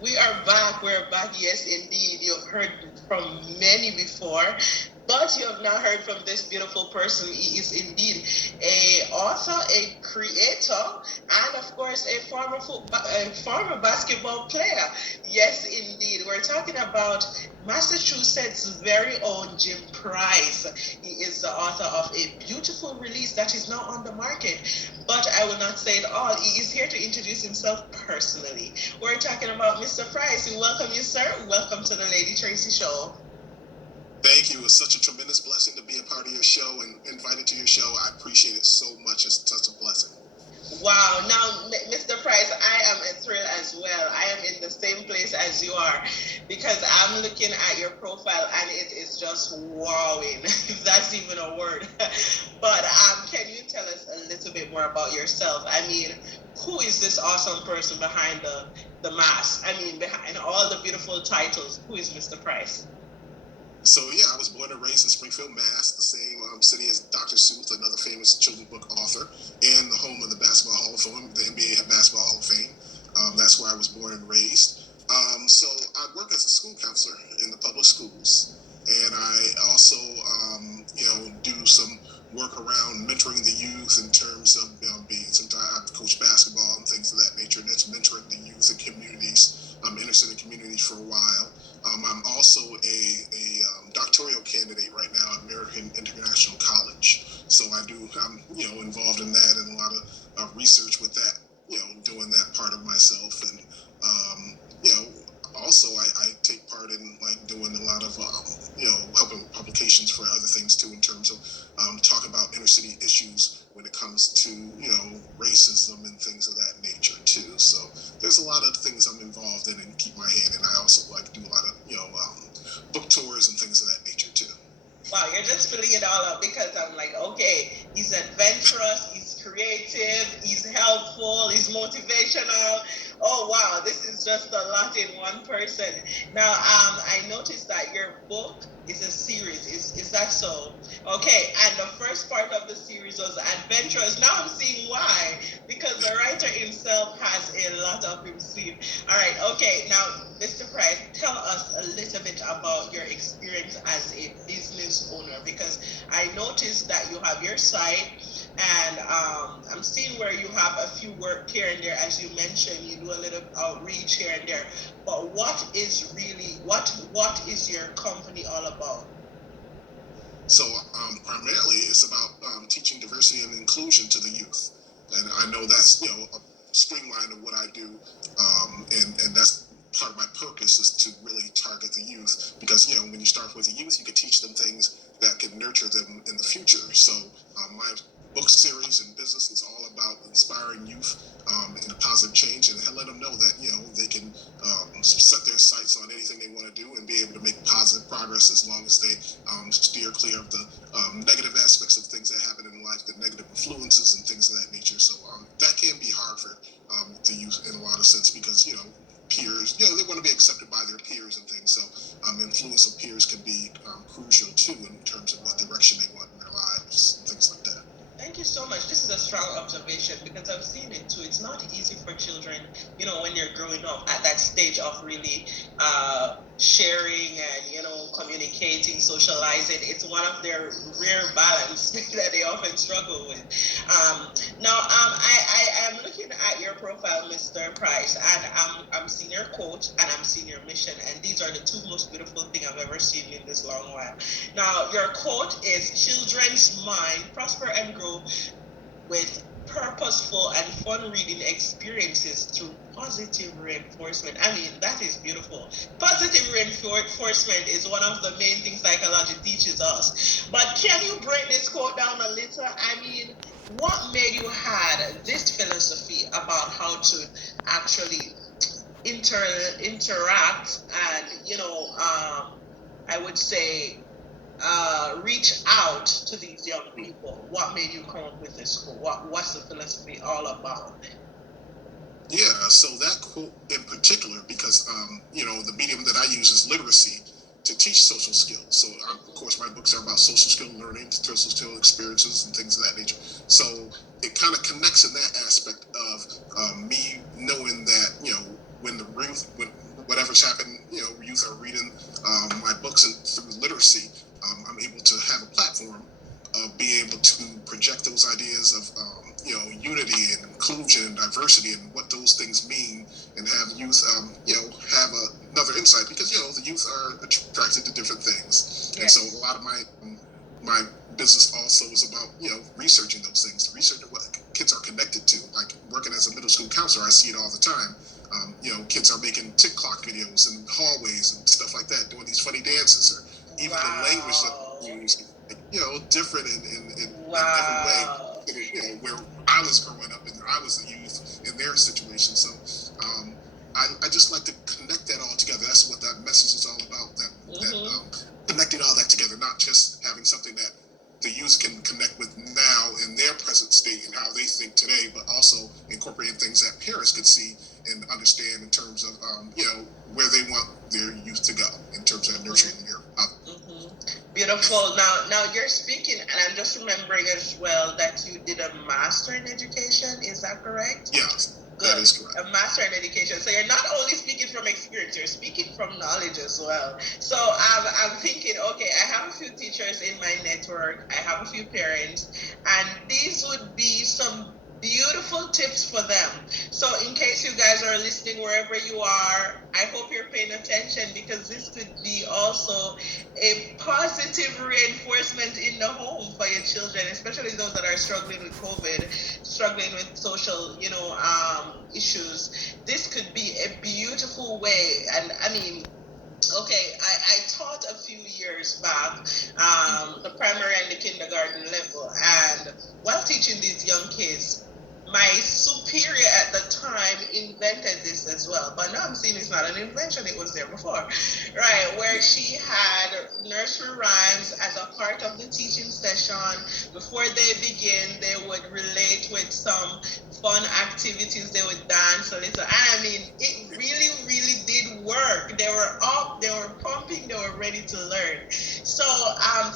We are back. We're back. Yes, indeed. You've heard from many before, but you have not heard from this beautiful person. He is indeed a author, a creator, and of course a former basketball player. Yes, indeed. We're talking about Massachusetts' very own Jim Price. He is the author of a beautiful release that is now on the market. But I will not say it all. He is here to introduce himself personally. We're talking about Mr. Price. We welcome you, sir. Welcome to the Lady Tracey Show. Thank you. It's such a tremendous blessing to be a part of your show and invited to your show. I appreciate it so much. It's such a blessing. Wow. Now, Mr. Price, I am thrilled as well. I am in the same place as you are because I'm looking at your profile and it is just wowing, if that's even a word. But can you tell us a little bit more about yourself? I mean, who is this awesome person behind the mask? I mean, behind all the beautiful titles, who is Mr. Price? So yeah, I was born and raised in Springfield, Mass, the same city as Dr. Seuss, another famous children's book author, and the home of the Basketball Hall of Fame, the NBA Basketball Hall of Fame. That's where I was born and raised. So I work as a school counselor in the public schools, and I also, do some work around mentoring the youth in terms of being. Sometimes I've coached basketball and things of that nature. And it's mentoring the youth and communities, inner city communities for a while. I'm also a doctoral candidate right now at American International College. So I'm involved in that and a lot of research with that, doing that part of myself. And, you know, also I take part in like doing a lot of, helping with publications for other things too, in terms of talking about inner city issues when it comes to, racism and things of that nature too. So there's a lot of things I'm involved in and keep my hand in. I also like do a lot of, book tours and things of that nature too. Wow, you're just filling it all up because I'm like, okay, he's adventurous, he's creative, he's helpful, he's motivational. Oh wow, this is just a lot in one person. Now, I noticed that your book is a series. Is that so? Okay, and the first part of the series was adventurous. Now I'm seeing why because the writer himself has a lot up his sleeve. All right, okay. Now, Mr. Price, tell us a little bit about your experience as a business owner because I noticed that you have your site and I'm seeing where you have a few work here and there, as you mentioned, you do a little outreach here and there. But what is your company all about? So primarily, it's about teaching diversity and inclusion to the youth, and I know that's a streamline of what I do, and that's part of my purpose is to really target the youth because when you start with the youth, you can teach them things that can nurture them in the future. So my book series and business is all about inspiring youth in a positive change and let them know that they can set their sights on anything they want to do and be able to make positive progress as long as they steer clear of the negative aspects of things that happen in life, the negative influences and things of that nature. So that can be hard for the youth in a lot of sense because peers, they want to be accepted by their peers and things. So influence of peers can be crucial too in terms of what direction they want in their lives and things like that. Thank you so much. This is a strong observation because I've seen it too. It's not easy for children, when they're growing up at that stage of really sharing and, communicating, socializing. It's one of their rare balance that they often struggle with. I am looking at your profile, Mr. Price, and I'm seeing your quote and I'm seeing your mission, and these are the two most beautiful things I've ever seen in this long while. Now, your quote is children's mind prosper and grow with purposeful and fun reading experiences through positive reinforcement. I mean, that is beautiful. Positive reinforcement is one of the main things psychology teaches us. But can you break this quote down a little? I mean, what made you had this philosophy about how to actually interact and, I would say reach out to these young people? What made you come up with this quote? What's the philosophy all about? Yeah, so that quote in particular, because the medium that I use is literacy to teach social skills. So of course my books are about social skill learning, social skill experiences, and things of that nature. So it kind of connects in that aspect of me knowing that when whatever's happened, youth are reading my books, and through literacy, I'm able to have a platform of being able to project those ideas of unity and inclusion and diversity and what those things mean, and have youth have another insight, because the youth are attracted to different things. Yes. And so a lot of my business also is about researching those things, researching what kids are connected to. Like working as a middle school counselor, I see it all the time. Kids are making TikTok videos in hallways and stuff like that, doing these funny dances, or even the language that they use, different in every way. Where I was growing up and I was a youth in their situation. So I just like to connect that all together. That's what that message is all about. That connecting all that together, not just having something that the youth can connect with now in their present state and how they think today, but also incorporating things that parents could see and understand in terms of where they want their youth to go in terms of nurturing their Beautiful. Now you're speaking, and I'm just remembering as well that you did a master in education. Is that correct? Yes. Good. That is correct. A master in education. So you're not only speaking from experience, you're speaking from knowledge as well. So I'm thinking, okay, I have a few teachers in my network, I have a few parents, and these would be some beautiful tips for them. So in case you guys are listening wherever you are, I hope you're paying attention, because this could be also a positive reinforcement in the home for your children, especially those that are struggling with COVID, struggling with social, issues. This could be a beautiful way. And I mean, okay, I taught a few years back, the primary and the kindergarten level, and while teaching these young kids, my superior at the time invented this as well, but now I'm seeing it's not an invention, it was there before, right? Where she had nursery rhymes as a part of the teaching session. Before they begin, they would relate with some fun activities, they would dance a little. I mean, it really, really did work. They were up, they were pumping, they were ready to learn. So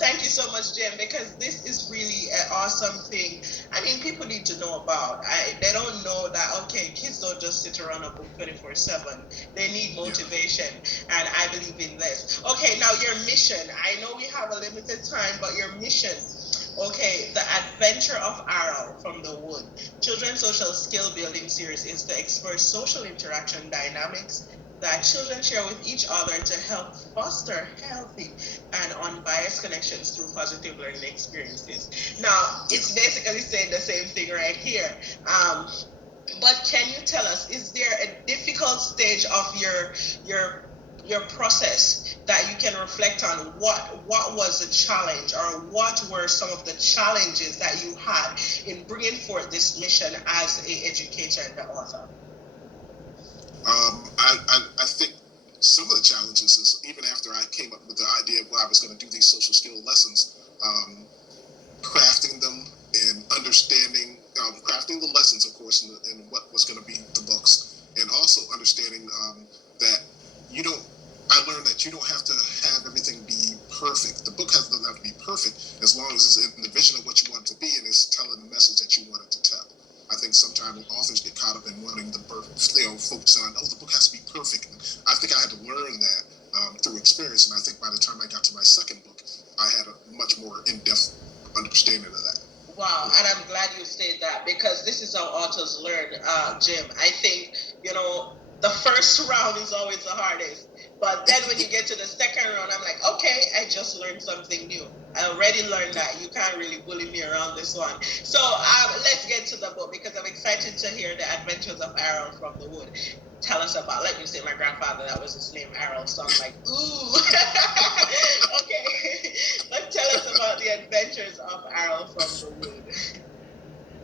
thank you so much, Jim, because this is really an awesome thing. I mean, people need to know about. They don't know that, okay, kids don't just sit around a book 24/7. They need motivation, and I believe in this. Okay, now your mission. I know we have a limited time, but your mission. Okay, the Adventure of Arrow from the Wood. Children's Social Skill Building Series is to explore social interaction dynamics that children share with each other to help foster healthy and unbiased connections through positive learning experiences. Now, it's basically saying the same thing right here. But can you tell us, is there a difficult stage of your process that you can reflect on? What was the challenge, or what were some of the challenges that you had in bringing forth this mission as an educator and the author? I think some of the challenges is, even after I came up with the idea of why I was going to do these social skill lessons, crafting them and understanding, crafting the lessons, of course, and what was going to be the books, and also understanding that I learned that you don't have to have everything be perfect. The book doesn't have to be perfect, as long as it's in the vision of what you want it to be and it's telling the message that you want it to tell. I think sometimes authors get caught up in wanting focusing on, the book has to be perfect. And I think I had to learn that through experience, and I think by the time I got to my second book, I had a much more in-depth understanding of that. Wow, and I'm glad you said that, because this is how authors learn, Jim. I think, the first round is always the hardest. But then when you get to the second round, I'm like, okay, I just learned something new. I already learned that. You can't really bully me around this one. So let's get to the book, because I'm excited to hear the Adventures of Arrow from the Wood. Tell us about, let me say, my grandfather, that was his name, Arrow. So I'm like, ooh. Okay. But tell us about the Adventures of Arrow from the Wood.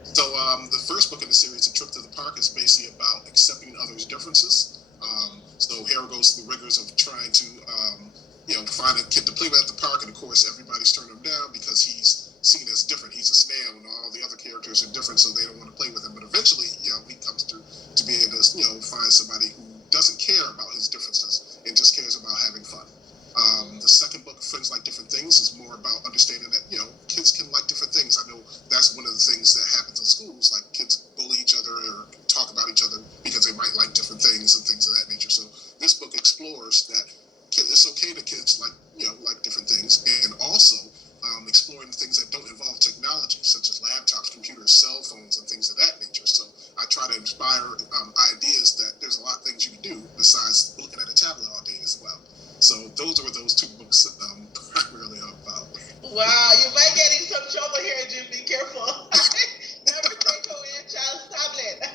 So the first book in the series, A Trip to the Park, is basically about accepting others' differences. So Hero goes through the rigors of trying to, find a kid to play with at the park, and of course everybody's turning him down because he's seen as different. He's a snail, and all the other characters are different, so they don't want to play with him. But eventually, he comes to be able to, find somebody who doesn't care about his differences and just cares about having fun. The second book, Friends Like Different Things, is more about understanding that, kids can like different things. I know that's one of the things that happens in schools, like kids bully each other or talk about each other because they might like different things and things of that nature. So this book explores that it's okay to kids like different things, and also exploring things that don't involve technology, such as laptops, computers, cell phones, and things of that nature. So I try to inspire ideas that there's a lot of things you can do besides looking at a tablet all day as well. So those are what those two books primarily are about. Wow, you might get in some trouble here, Jim. Be careful. Never take away a child's tablet.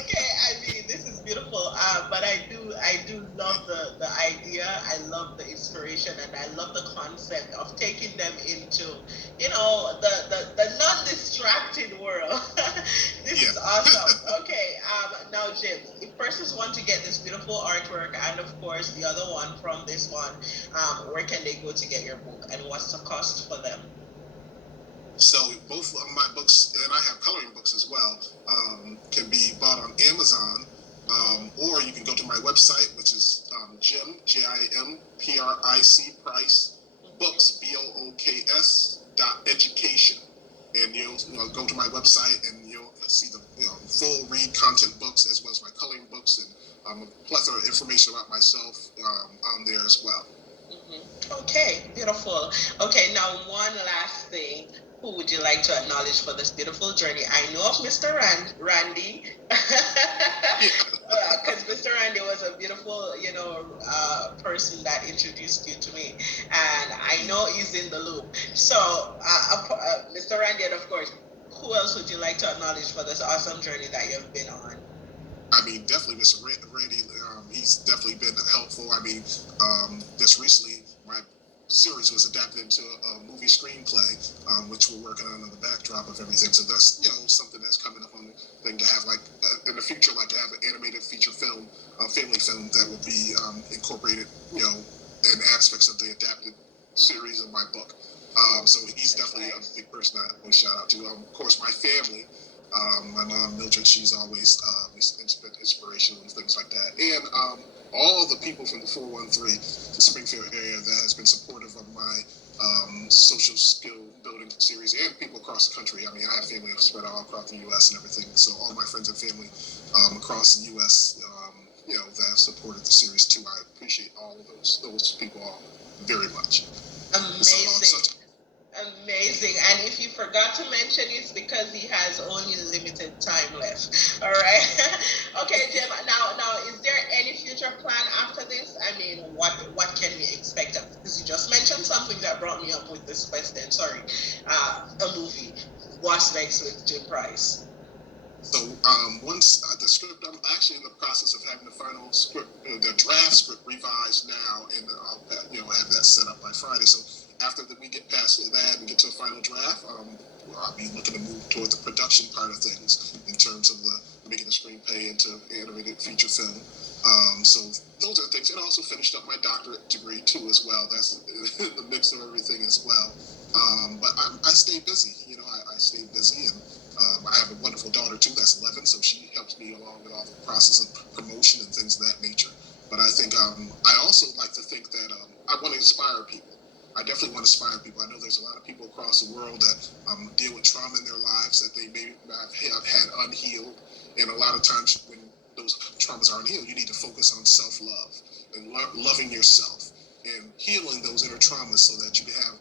Okay, I mean this is beautiful, but I do love the idea. I love the inspiration, and I love the concept of taking them into the non-distracted world. This is awesome. Okay, now Jim, if persons want to get this beautiful artwork and of course the other one from this one, where can they go to get your book, and what's the cost for them? So both of my books, and I have coloring books as well, can be bought on Amazon, or you can go to my website, which is Jim, Jimprice, books, BOOKS.education. And you'll go to my website and you'll see the full read content books as well as my coloring books, and a plethora of information about myself on there as well. Okay, beautiful. Okay, now one last thing. Who would you like to acknowledge for this beautiful journey? I know of Mr. Randy, because Mr. Randy was a beautiful, person that introduced you to me, and I know he's in the loop. So, Mr. Randy, and of course, who else would you like to acknowledge for this awesome journey that you've been on? I mean, definitely Mr. Randy. He's definitely been helpful. I mean, just recently, my series was adapted into a movie screenplay, which we're working on the backdrop of everything. So that's something that's coming up on the thing to have in the future, like to have an animated feature film, family film that will be incorporated, in aspects of the adapted series of my book. So he's definitely a big person I want to shout out to. Of course, my family. My mom, Mildred, she's always been inspirational and things like that. And all the people from the 413, the Springfield area, that has been supportive of my social skill building series, and people across the country. I mean, I have family spread all across the U.S. and everything. So all my friends and family across the U.S., that have supported the series too. I appreciate all of those people all very much. Amazing. Amazing. And if you forgot to mention, it's because he has only limited time left. All right. Okay, Jim. Now, is there any future plan after this? I mean, what can we expect? Because you just mentioned something that brought me up with this question. Sorry. A movie. What's next with Jim Price? So once the script, I'm actually in the process of having the final script, the draft script revised now, and I'll have that set up by Friday. So after we get past that and get to a final draft, I'll be looking to move toward the production part of things in terms of making the screenplay into animated feature film. So those are the things, and I also finished up my doctorate degree too as well. That's the mix of everything as well. But I stay busy. I stay busy, and I have a wonderful daughter too that's 11, so she helps me along with all the process of promotion and things of that nature. But I think I also like to think that I want to inspire people. I definitely want to inspire people. I know there's a lot of people across the world that deal with trauma in their lives that they may not have had unhealed. And a lot of times when those traumas are unhealed, you need to focus on self-love and loving yourself and healing those inner traumas so that you can have,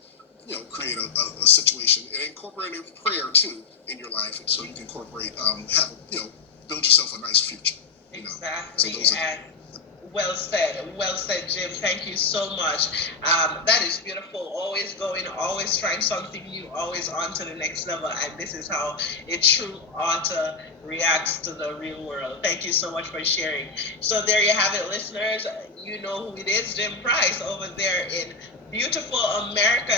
create a situation and incorporating prayer too in your life, so you can incorporate, build yourself a nice future. Exactly. So well said, Jim. Thank you so much. That is beautiful. Always going, always trying something new, always on to the next level. And this is how a true author reacts to the real world. Thank you so much for sharing. So there you have it, listeners. You know who it is, Jim Price, over there in beautiful America,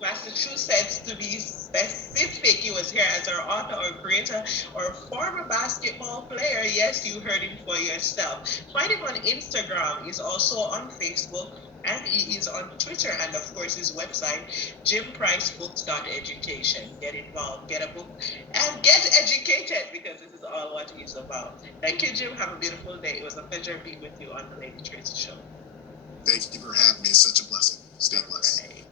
Massachusetts, to be specific. He was here as our author or creator or former basketball player. Yes, you heard him for yourself. Find him on Instagram. He's also on Facebook, and he is on Twitter, and of course his website, jimpricebooks.education. Get involved, get a book, and get educated, because this is all what he's about. Thank you, Jim. Have a beautiful day. It was a pleasure being with you on the Lady Tracey Show. Thank you for having me. It's such a blessing. Stay blessed. Right.